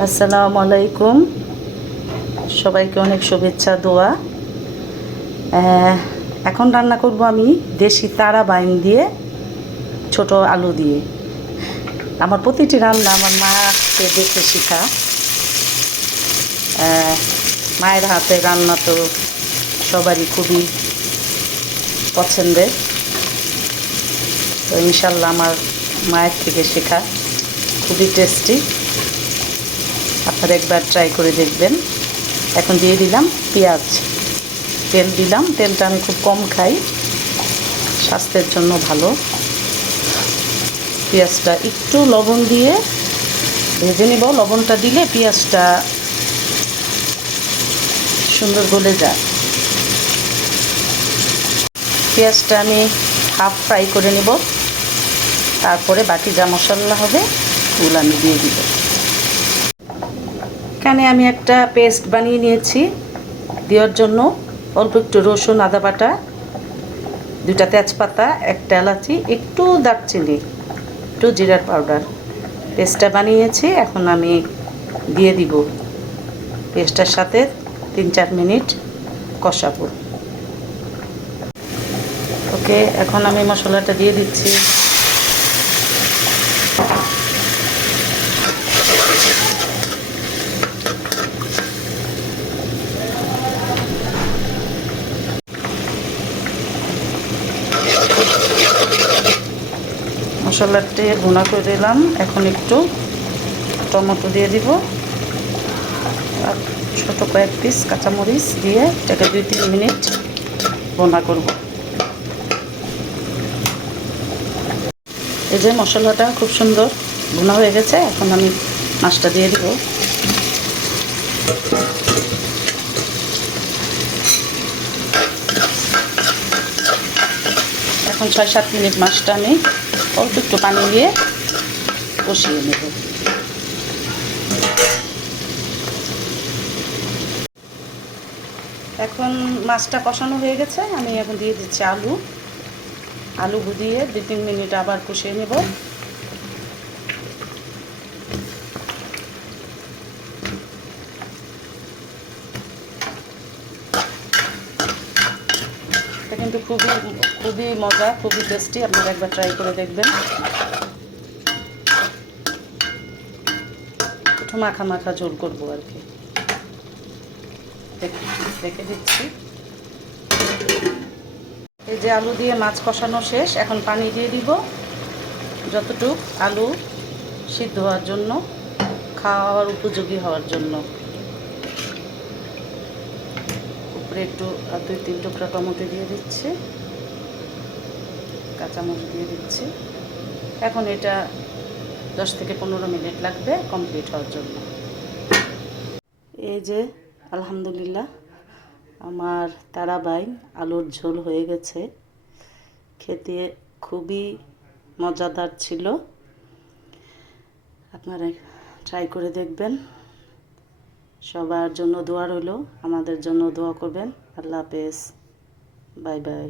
আসসালামু আলাইকুম, সবাইকে অনেক শুভেচ্ছা দোয়া। এখন রান্না করব আমি দেশি তারা বাইন দিয়ে, ছোট আলু দিয়ে। আমার প্রতিটি রান্না আমার মাকে দেখে শেখা। মায়ের হাতে রান্না তো সবারই খুবই পছন্দের, তো ইনশাল্লাহ আমার মায়ের থেকে শেখা, খুবই টেস্টি। আপনারা একবার ট্রাই করে দেখবেন। এখন দিয়ে দিলাম পেঁয়াজ, তেল দিলাম। তেলটা আমি খুব কম খাই, স্বাস্থ্যের জন্য ভালো। পেঁয়াজটা একটু লবণ দিয়ে ভেজে নিব। লবণটা দিলে পেঁয়াজটা সুন্দর গলে যায়। পেঁয়াজটা আমি হাফ ফ্রাই করে নেব, তারপরে বাকি যা মশলা হবে ওগুলো আমি দিয়ে দিব। এখানে আমি একটা পেস্ট বানিয়ে নিয়েছি দেওয়ার জন্য। অল্প একটু রসুন, আদা বাটা, 2টা তেজপাতা, 1টা এলাচি, একটু দারচিনি, একটু জিরার পাউডার। পেস্টটা বানিয়েছি, এখন আমি দিয়ে দিব। পেস্টটার সাথে 3-4 মিনিট কষাবো। ওকে, এখন আমি মশলাটা দিয়ে দিচ্ছি। মশলাটি ভুনা করে দিলাম। এখন একটু টমেটো দিয়ে দিব আর ছোট কয়েক পিস কাঁচামরিচ দিয়ে এটাকে 2-3 মিনিট ভুনা করব। এই যে মশলাটা খুব সুন্দর ভুনা হয়ে গেছে, এখন আমি মাছটা দিয়ে দিব। এখন 6-7 মিনিট মাছটা আমি অল্প একটু পানি দিয়ে কষিয়ে নেব। এখন মাছটা কষানো হয়ে গেছে, আমি এখন দিয়ে দিচ্ছি আলু দিয়ে 2-3 মিনিট আবার কষিয়ে নেব। এটা কিন্তু খুবই মজা, খুবই টেস্টি। আপনারা একবার ট্রাই করে দেখবেন। একটু মাখা মাখা ঝোল করবো আর কি। দেখে দিচ্ছি। এই যে আলু দিয়ে মাছ কষানো শেষ, এখন পানি দিয়ে দিব যতটুক আলু সিদ্ধ হওয়ার জন্য, খাওয়ার উপযোগী হওয়ার জন্য। উপরে একটু 2-3 টুকরা টমেটো দিয়ে দিচ্ছি, কাঁচামরিচ দিয়ে দিচ্ছি। এখন এটা 10 থেকে 15 মিনিট লাগবে কমপ্লিট হওয়ার জন্য। এই যে আলহামদুলিল্লাহ আমার তারা বাইন আলুর ঝোল হয়ে গেছে। খেতে খুবই মজাদার ছিল। আপনারা ট্রাই করে দেখবেন। সবার জন্য দোয়া রইল, আমাদের জন্য দোয়া করবেন। আল্লাহ হাফেজ, বাই বাই।